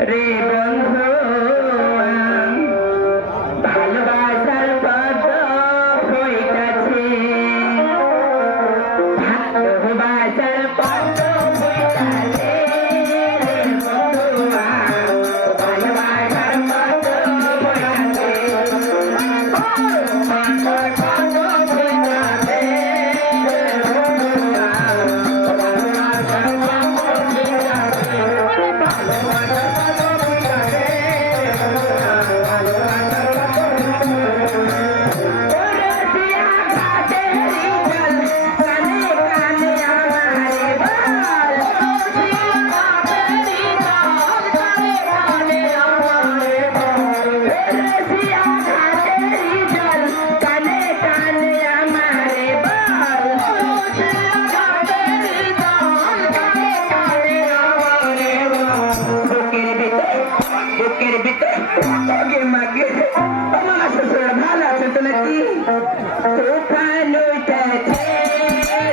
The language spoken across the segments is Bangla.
রে বন্ধু ভালোবাসার পদ্ম হইতাছে ভালোবাসার পদ্ম হইতাছে রে বন্ধু ভালোবাসার পদ্ম হইতাছে ভালোবাসার পদ্ম হইতাছে রে বন্ধু ভালোবাসার পদ্ম হইতাছে বুকের ভিতরে আগে মাগে আমার শ্বশুর ভালো আছে তো নাকি তুফান উঠেছে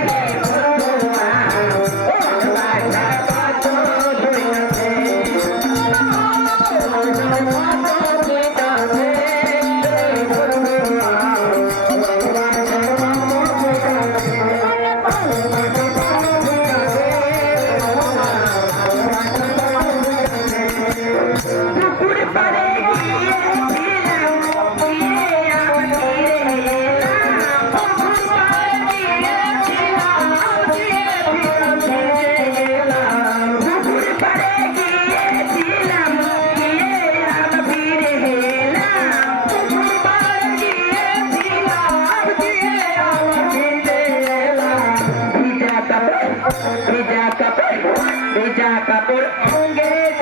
রে বন্ধুয়া ও বাজা কত ধুইছে भेजा कपूर अंग्रेज